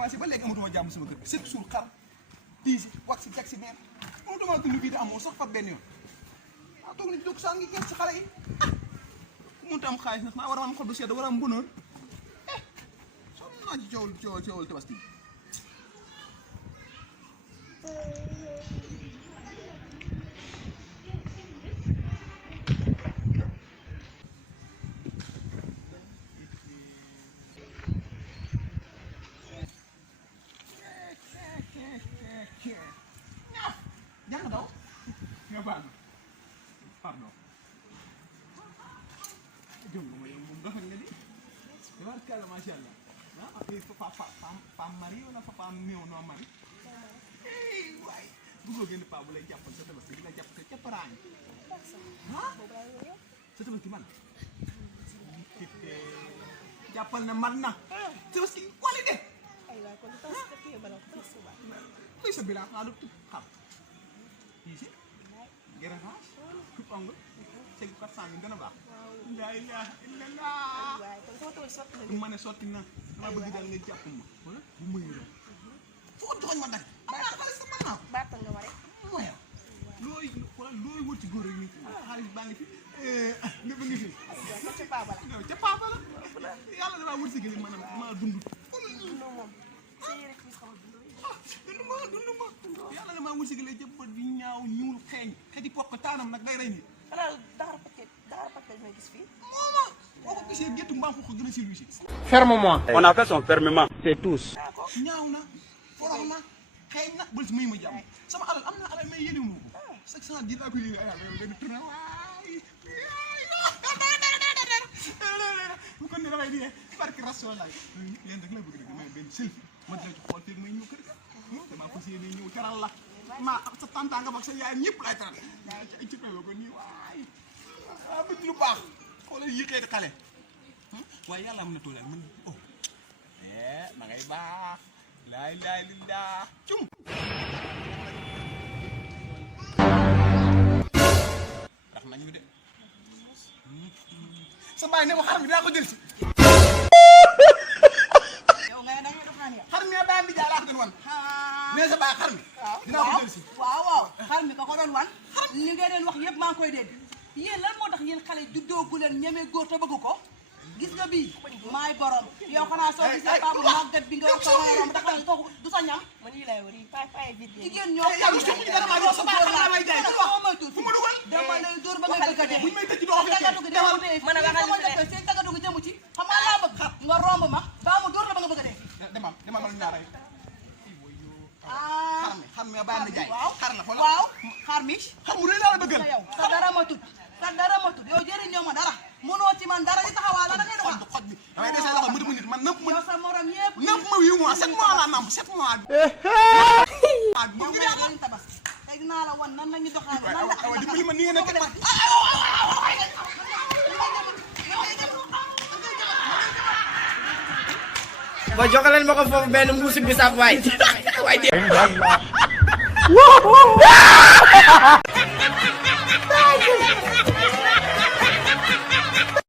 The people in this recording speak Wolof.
commencé ba léegi amatuma jàmm sama kër sëpp suul xar diisi wax si jag si neen amatuma dund bii di amoo sax fa benn yoon waaw toog nañ dugg saa ngi gën si xale yi ku mënta am xaalis nag maa war a am xol bu sedd war a am bonheur sonn naa ci coowal tabaski bi jangan tahu nggak bang pardon jom yang mudah jadi luar kala masya Allah nah itu pam Mario na pam Mio no Mari waay bugo gën pa bu lay jappal sa tabaski di la japp sa parang ha sa tabaski man jappal na man na tabaski wali de ay wa ko tabaski ba la suba lay sa bilang adu xam isi gerefas kupang seg 400 dana baax la ilaha illallah mané sotti na dama bëgg dal nga japp ma wala bu muy do fo joxoñ ma nak ba xaliss sama na batal nga waré moya loy wala loy wuti goor yi xaliss ba nga fi nga bëgg fi ci papa la ci papa la yalla dama wuti gëni manam ma dund no mom sey rek fi sama dunduma yalla dama wuti gëlé jëpp di ñaaw ñuul xéñ xéti pokk tanam nak day ray nit ala dara paquet may gis fi mama boko gisé gettu mbam ko gëna ci lui ci Ferme-moi. On a fait son fermement. C'est tous. ñaaw na forox na xéñ na bul muy ma jam sama alal amna alal may yéné mu ko chaque fois di la ko yéné ay alal day tourné waay bu ko ne damay di barki rasulullah len rek la bëgg rek may ben selfie ma dina ci xol fi may ñëw kër ga dama ko ci ñëw teral la ma sa tante nga bak sa yaay ñepp lay teral ci ko ko ni waay bëgg lu baax xolal yi xéti xalé waaye yàlla am na toolal man oh ma ngay baax laa ilaaha illallaah cum rax nañu de sa baay ne ma xar mi dinaa ko jël si yow nga ne da ngay doxaan ya xar mi ya baam bi jaalaa ko doon wan ne sa baay xar mi dinaa ko jël si waaw xar mi ka ko doon wan li ngay doon wax yëpp maa ngi koy dégg yéen lan moo tax yéen xale juddoogu leen ñeme góor te bëgg ko gis nga bii maay borom yow xanaa soo gisee papa màggat bi nga wax sama yaram dafa ne kooku du sa ñam man yi lay wari pay vite jigéen ñoo xam ne dama yow sa baax la may jaay wax ma tuut fu ma dugal dama lay dóor ba nga bëgg a dee buñ may tëj doo fekkee demal mën a waxal seen tagadu gi jëmu ci xam nga laa bëgg nga romb ma ba mu dóor la ba nga bëgg a dee demal ma ñaaray xar mi ba na jaay xar la waaw xar mi xar mu rëy la bëggal yow sa dara ma tuut yow jëriñoo ma dara mënoo ci man dara di taxawaala da ngay doon xoj bi damay dese loxo mëtu nit man nëpp ma yow sa morom yépp nëpp ma 8 mois 7 mois la namp 7 mois bu ngi yàlla tabaski tey dinaa la wan nan la ñu doxaale nan la ay dimbali ma ni nga nekk man Ba jokaleen ma ko foofu benn mbuusi bisaab waay.